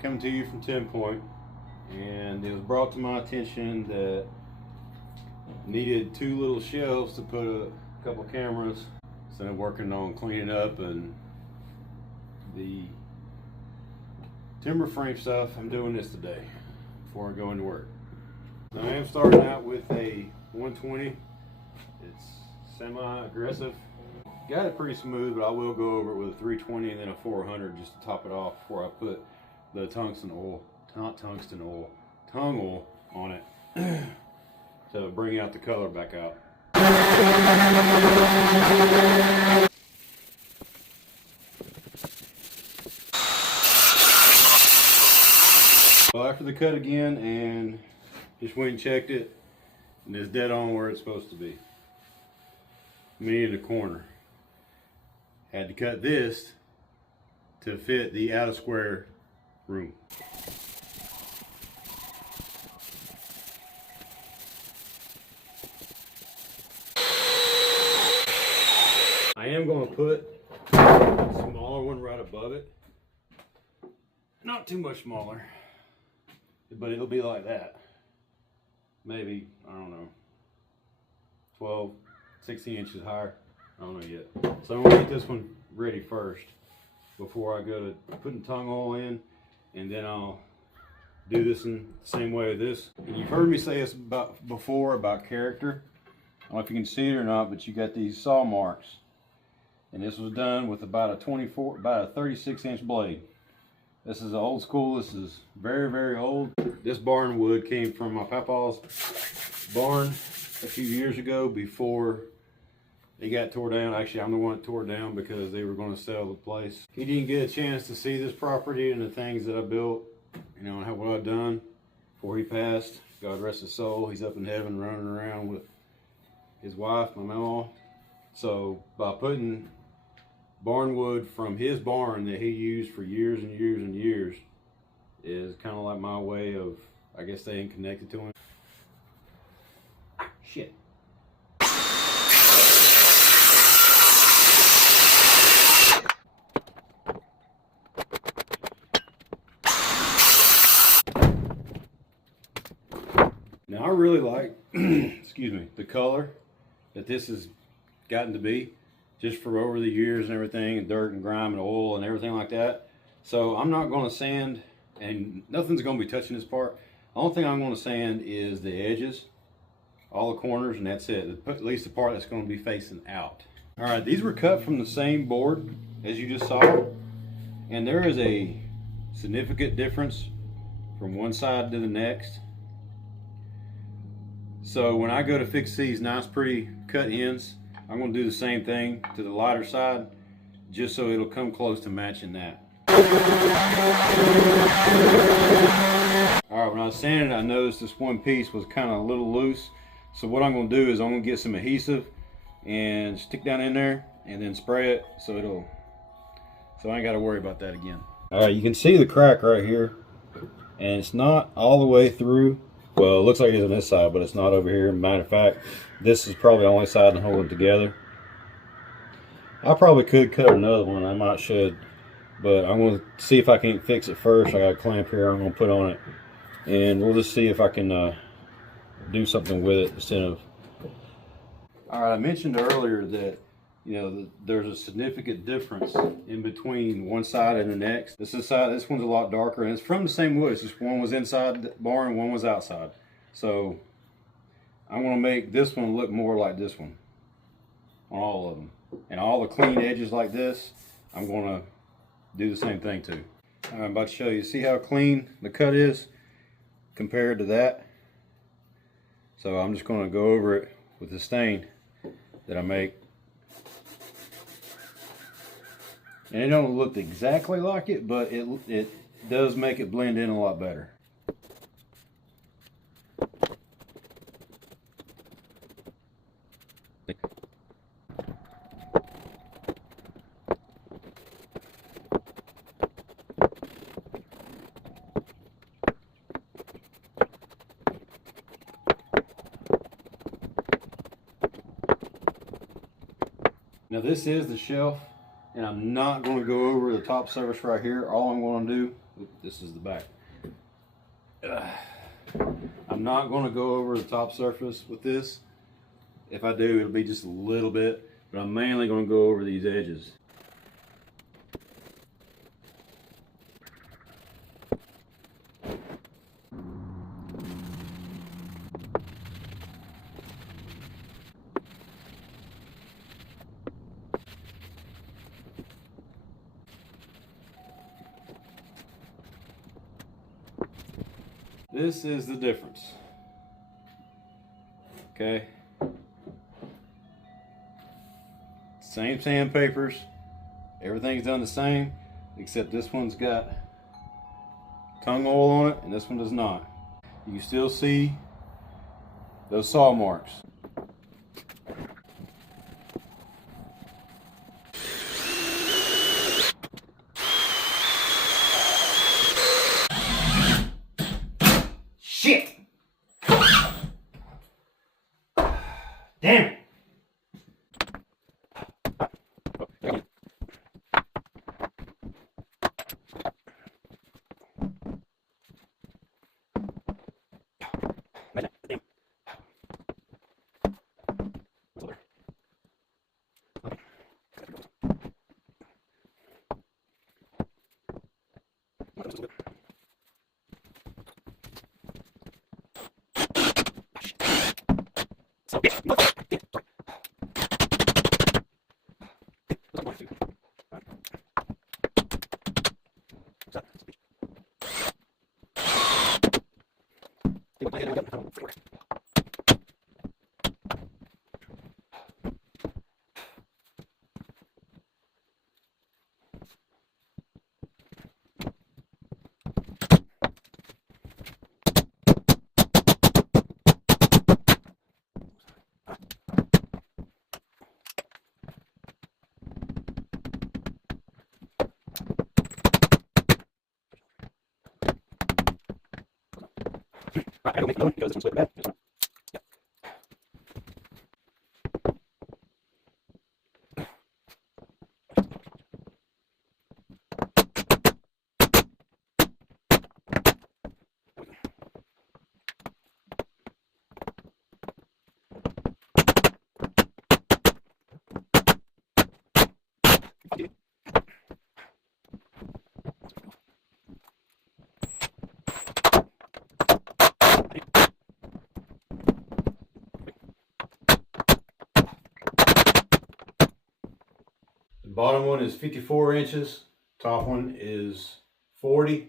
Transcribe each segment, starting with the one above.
Coming to you from 10 Point, and it was brought to my attention that needed 2 little shelves to put a couple cameras. So I'm working on cleaning up and the timber frame stuff. I'm doing this today before I go into work. Now, I am starting out with a 120. It's semi-aggressive. Got it pretty smooth, but I will go over it with a 320 and then a 400 just to top it off before I put the tongue oil on it to bring out the color back out. Well, after the cut again, and just went and checked it, and it's dead on where it's supposed to be. Me in the corner. Had to cut this to fit the out of square room. I am going to put a smaller one right above it. Not too much smaller, but it'll be like that. Maybe, I don't know, 12, 16 inches higher. I don't know yet. So I'm going to get this one ready first before I go to putting tongue oil in, and then I'll do this in the same way with this. And you've heard me say this before about character. I don't know if you can see it or not, but you got these saw marks. And this was done with about a 36-inch blade. This is old school. This is very, very old. This barn wood came from my papaws barn a few years ago before it got tore down. Actually, I'm the one that tore it down because they were going to sell the place. He didn't get a chance to see this property and the things that I built, you know, and what I've done before he passed. God rest his soul. He's up in heaven running around with his wife, my mama. So by putting barn wood from his barn that he used for years and years and years is kind of like my way of, I guess, staying connected to him. Ah, shit. Now I really like, excuse me, the color that this has gotten to be, just for over the years and everything, and dirt and grime and oil and everything like that. So I'm not going to sand, and nothing's going to be touching this part. The only thing I'm going to sand is the edges, all the corners, and that's it. At least the part that's going to be facing out. All right, these were cut from the same board as you just saw, and there is a significant difference from one side to the next. So when I go to fix these nice pretty cut ends, I'm going to do the same thing to the lighter side, just so it'll come close to matching that. Alright, when I was sanding it, I noticed this one piece was kind of a little loose. So what I'm going to do is I'm going to get some adhesive and stick down in there and then spray it so I ain't got to worry about that again. Alright, you can see the crack right here, and it's not all the way through. Well, it looks like it is on this side, but it's not over here. Matter of fact, this is probably the only side to hold it together. I probably could cut another one. I might should, but I'm going to see if I can't fix it first. I got a clamp here I'm going to put on it, and we'll just see if I can do something with it instead of. All right, I mentioned earlier that, you know, there's a significant difference in between one side and the next. This one's a lot darker, and it's from the same wood. It's just one was inside the barn, one was outside. So I'm going to make this one look more like this one on all of them. And all the clean edges like this, I'm going to do the same thing too. I'm about to show you. See how clean the cut is compared to that? So I'm just going to go over it with the stain that I make. And it don't look exactly like it, but it does make it blend in a lot better. Now this is the shelf And I'm not going to go over the top surface right here. All I'm going to do, this is the back. I'm not going to go over the top surface with this. If I do, it'll be just a little bit, but I'm mainly going to go over these edges. This is the difference. Okay. Same sandpapers. Everything's done the same, except this one's got tung oil on it and this one does not. You can still see those saw marks. Shit! Damn it! I don't make another one because this one's way bad. The bottom one is 54 inches, top one is 40.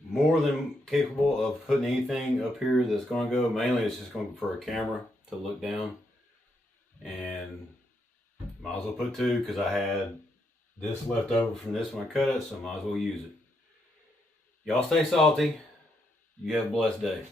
More than capable of putting anything up here that's going to go. Mainly it's just going for a camera to look down. And might as well put two because I had this left over from this when I cut it, so might as well use it. Y'all stay salty. You have a blessed day.